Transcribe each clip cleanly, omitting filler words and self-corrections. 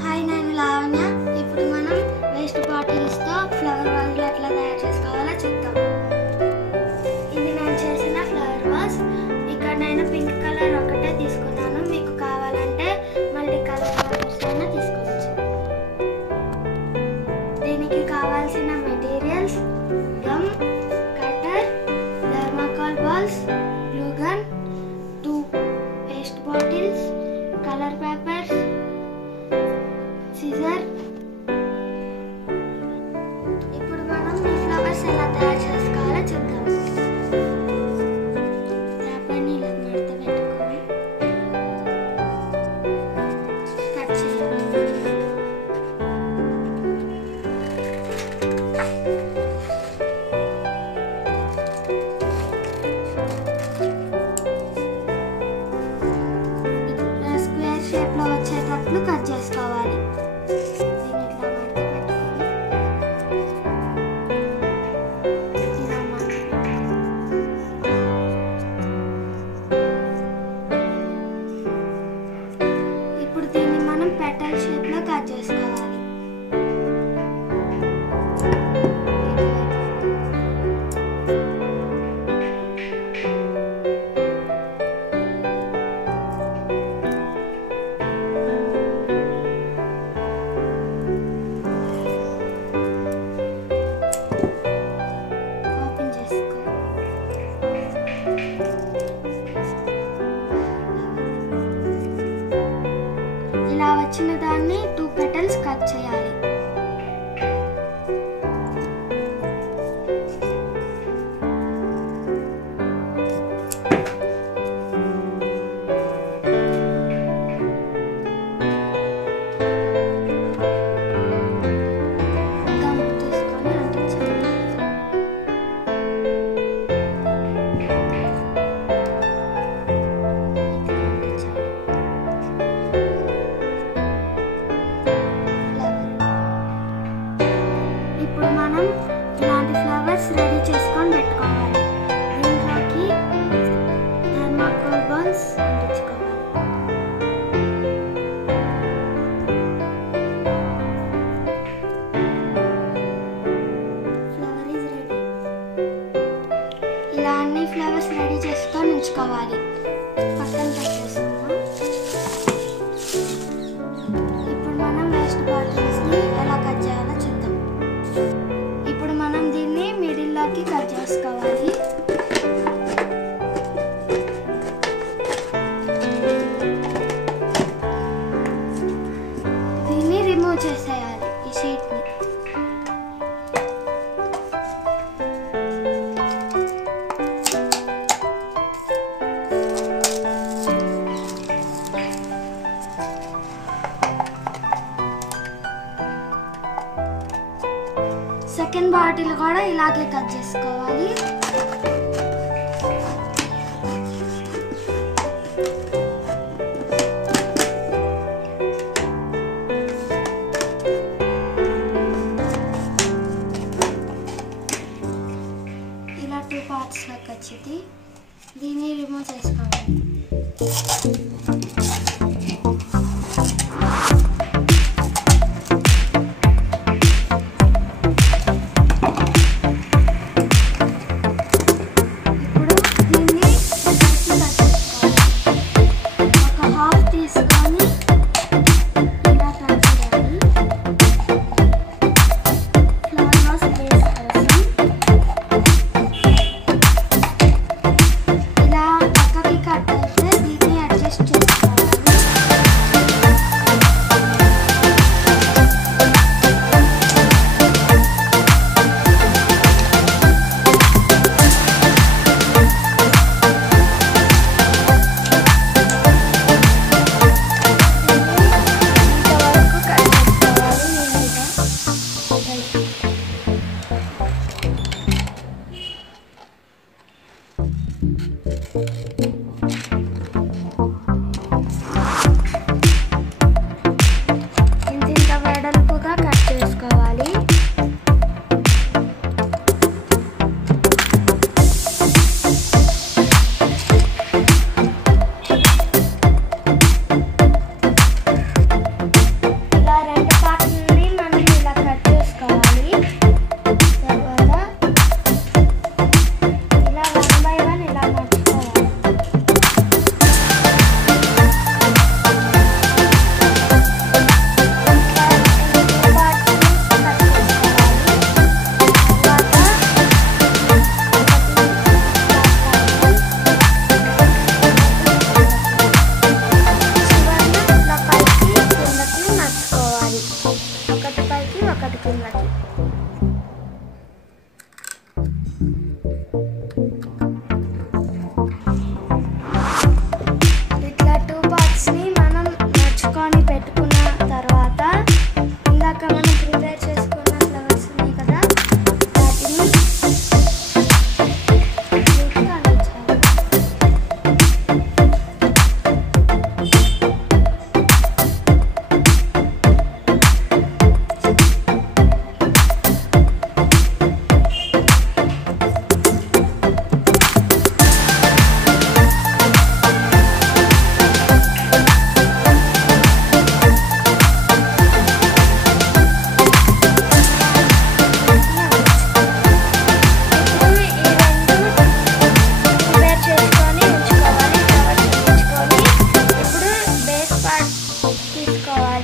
Hi, నేను లావణ్య. ఇప్పుడు మనం వేస్ట్ బాటిల్స్తో ఫ్లవర్ వాజ్లు ఎట్లా తయారు చేసుకోవాలో చూద్దాం. ఇది నేను చేసిన ఫ్లవర్ వాజ్. ఇక్కడ నేను పింక్ కలర్ ఒకటే తీసుకున్నాను. మీకు కావాలంటే మల్టీ కలర్ వాటర్స్ అయినా తీసుకోవచ్చు. దీనికి కావాల్సిన materials gum, cutter, thermocol balls, glue gun, 2 waste bottles, colour papers, scissor. ఇప్పుడు మనం ఈ ఫ్లవర్స్ ఎలా తయారు చేసుకోవాలో చూద్దాం. పేపర్ని ఇలా మడత పెట్టుకొని కట్ చేయాలి. ఇట్లా స్క్వేర్ షేప్లో వచ్చేటట్లు కట్ చేసుకోవాలి. ఇప్పుడు దీన్ని మనం పెటల్ షేప్లో కట్ చేసుకోవాలి. ఓపెన్ చేసుకో. ఇలా వచ్చిన దాన్ని 2 పెటల్స్ కట్ చేయాలి. గమ్ తీసుకొని అంటించాలి. ఇట్లా అంటించాలి. ఇప్పుడు మనం ఇలాంటి ఫ్లవర్స్ రెడీ చేసుకొని పెట్టుకోవాలి. దీంట్లోకి థర్మాకోల్ బాల్స్ అంటించుకోవాలి. Flower is ready. ఇలా అన్ని ఫ్లవర్స్ రెడీ చేసుకొని ఉంచుకోవాలి. పక్కన పెట్టేసుకుందాం. ఇప్పుడు మనం వేస్ట్ బాటిల్స్ని ఎలా కట్ చేయాలో చూద్దాం. ఇప్పుడు మనం దీన్ని మిడిల్లోకి కట్ చేసుకోవాలి. దీన్ని రిమూవ్ చేసేయాలి, ఈ షీట్ని. సెకండ్ బాటిల్ కూడా ఇలాగే కట్ చేసుకోవాలి. ఇలా 2 పార్ట్స్లోకి వచ్చింది. దీన్ని రిమూవ్ చేసుకోవాలి. ఇలా పక్కకి కట్ అయితే దీన్ని అడ్జస్ట్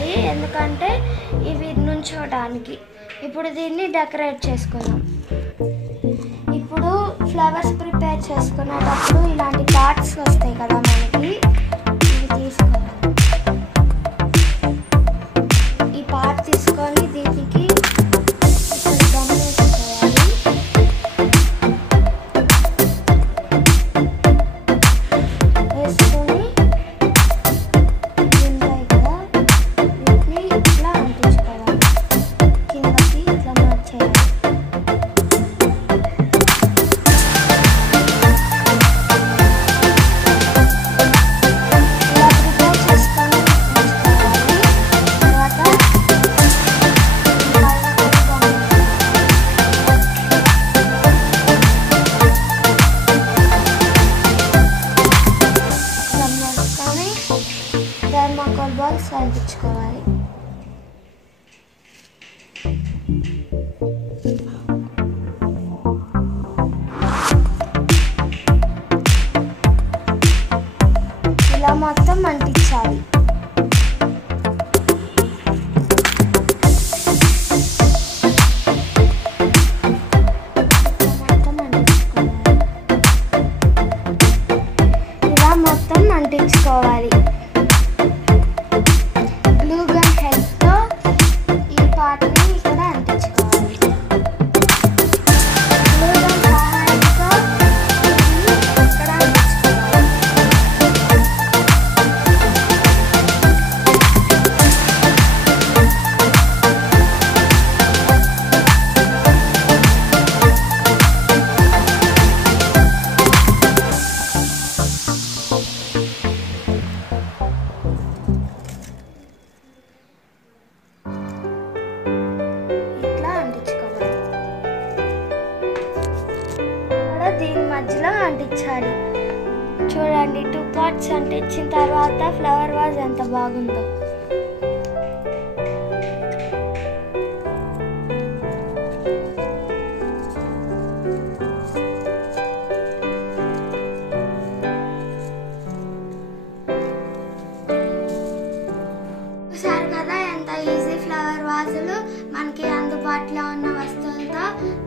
ఉంటాయి, ఎందుకంటే ఇవి నుంచోడానికి. ఇప్పుడు దీన్ని డెకరేట్ చేసుకుందాం. ఇప్పుడు ఫ్లవర్స్ ప్రిపేర్ చేసుకునేటప్పుడు ఇలాంటి పార్ట్స్ వస్తాయి కదా మనకి, ఇవి తీసుకోవాలి. ఈ పార్ట్ తీసుకొని దీనికి ఇక్కడ గమ్ వేసుకోవాలి. వేసుకొని ఉంటాయి కదా, వీటిని ఇట్లా అంటించుకోవాలి. కిందకి ఇట్లా మార్చేయాలి. Thermocol balls అంటించుకోవాలి. ఇలా మొత్తం అంటించాలి. ఇలా మొత్తం అంటించుకోవాలి. గ్లూ గన్ హెడ్తో ఈ పార్ట్ని ఇక్కడ అంటించుకోవాలి. గ్లూ గన్ సహాయంతో ఇది ఇక్కడ అంటించుకోవాలి. దీని మధ్యలో అంటించాలి. చూడండి, 2 పార్ట్స్ అంటించిన తర్వాత ఫ్లవర్ వాజ్ ఎంత బాగుందో. చూసారు కదా ఎంత ఈజీ ఫ్లవర్ వాజులు మనకి అందుబాటులో ఉన్న వస్తువులతో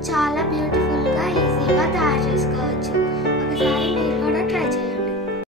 చాలా బ్యూటిఫుల్గా ఈజీగా తయారు చేసుకోవచ్చు.